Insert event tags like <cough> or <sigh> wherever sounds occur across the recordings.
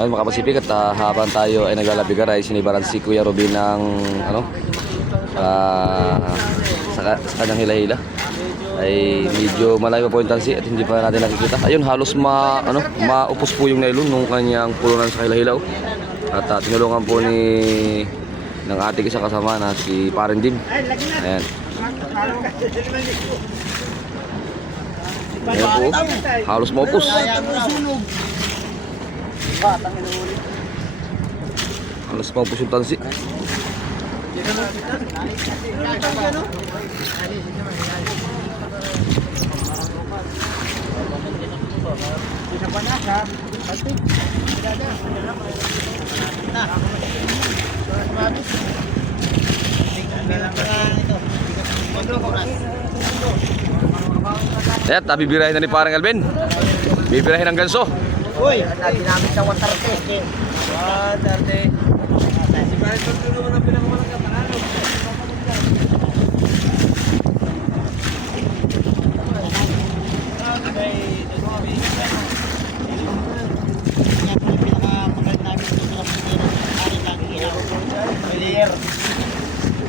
Ayun mga Pasipik at ah, habang tayo ay naglalabigar ay sinibaran si Kuya Robin ng ano ah, sa, sa kanyang hila-hila ay medyo malayo po yung tansi at hindi pa natin nakikita. Ayun halos ma ano maupos po yung nylon nung kanyang pulunan sa hila-hila. oh. At ah, tinulungan po ni ng ating isang kasama na si Parin Dim. Ayan. Ayan po. Halos maupos. Halos maupos yung tansi. Ayan, nabibirahin na ni parang Alvin. Bibirahin ng ganso. Uy, lagi namin sa water testing. Water testing. Si Paris Pagdo naman ang pinakawalang kapanalo.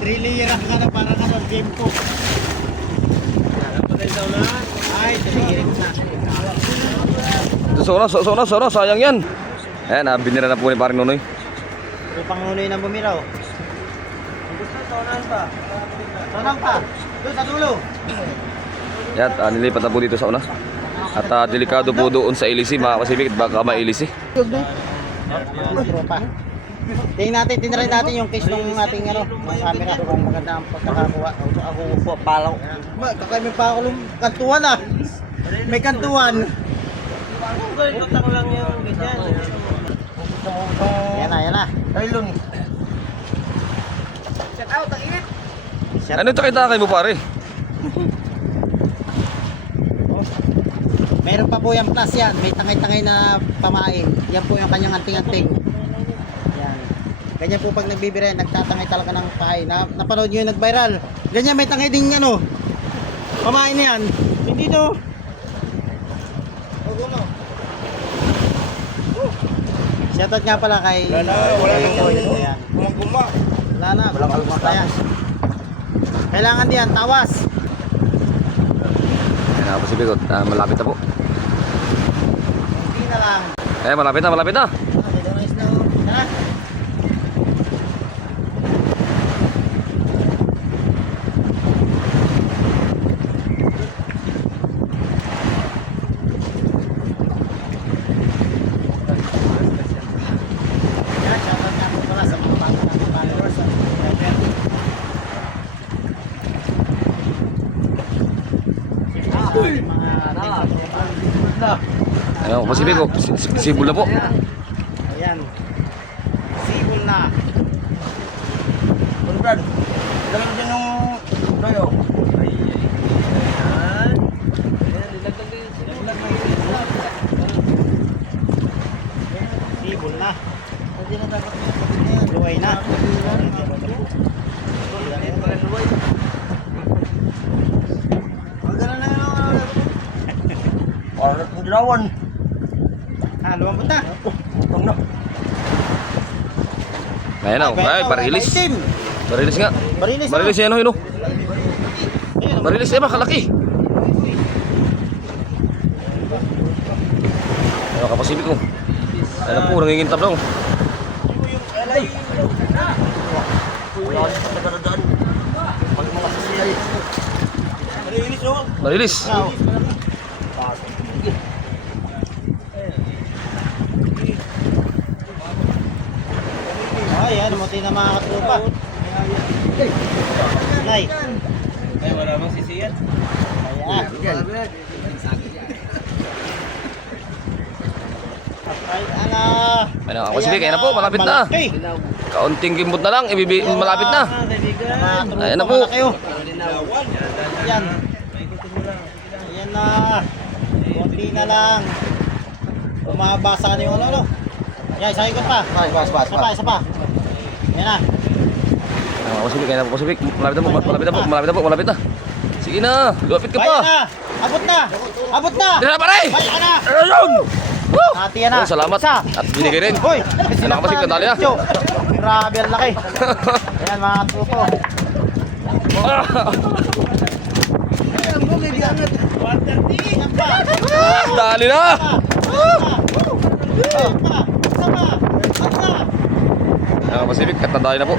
Three layer ang kana para na game ko. Ay, three na. Sona, sona, sona, sayang yan. Ayan, nabinira na po ni parang Nonoy. Pero pangunoy ng bumiraw. Gusto, sonan pa. Sonan pa. Doon sa dulo. Yan, ah, nilipat na po dito sa una. At ah, delikado po doon sa ilisi, mga Pasipik, baka mailisi. Tropa. Tingnan natin, tinry natin yung case ng ating ano, ng camera kung maganda ang pagkakakuha. Ako, po, palaw. Ma, kakaimig pa ako ng kantuan ah. May kantuan. Ikutan ko lang yung ganyan. Yan na, yan na. Taylon. Shout out, ang init. Ano ito kita kay mo pare? <laughs> Meron pa po yung plus yan. May tangay-tangay na pamain. Yan po yung kanyang anting-anting. Yan. Ganyan po pag nagbibire, nagtatangay talaga ng pahay. Na, napanood nyo yung nag-viral. Ganyan may tangay din ano. Pamain na yan. Hindi to. Huwag mo. Shoutout nga pala kay... Wala na, wala na. Walang guma. Wala na, walang. Kailangan diyan, tawas. Ayan, mga Pasipik, ah, malapit na po. Hindi na lang. Eh, malapit na, malapit na. Tara. Yan, shoutout nga po pala sa mga bago nating followers, sa subscriber. Ayan, oh, si- si- sibol na po. Ayan. Sibol na. Brad, dalam din yung doyo. Sibol na. Luway na. Para ng dilawan. Ah, lumambot na. Utang na. Ayan na, oh. ay, barilis. Barilis nga. Barilis. Barilis yan, oh, yun, oh. Ayan, Barilis, eh, makalaki. Ayan, mga Pasipik, oh. Ayan po, nangingintab nagdadaan. Pag mga sasiyay. Barilis. Ay, yan, muti na mga katrupa. Nay. Ay, wala mang sisiyan. Ayan. Ay, ala. Ayan, mga Pasipik, ayan na po, malapit na. Kaunting gimbot na lang, ibibi, malapit na. Mga Ayan na po. oh. Ayan. Ayan na. Kunti na lang. Bumabasa na yung ano, ano. Yan, sa ikot pa. Ay, bas, bas, Isa pa, isa pa. Ayan na. Ayan na, Pasibik. Ayan na, Pasibik. Malapit na po, malapit na po, malapit na po, malapit na. Sige na, lumapit ka pa. Bayan na. Abot na. Abot na. Dira na, pare. Bayan na. Ayun. Woo! Ati na. Salamat. At binigay rin. Hoy, Anak ko Pasibik, nadali ah. Grabe, ang laki. Ayan mga trupo. Ah. Ayan, bong, hindi angat. Water tea. Dali na. Ah, Pacific, kat na po.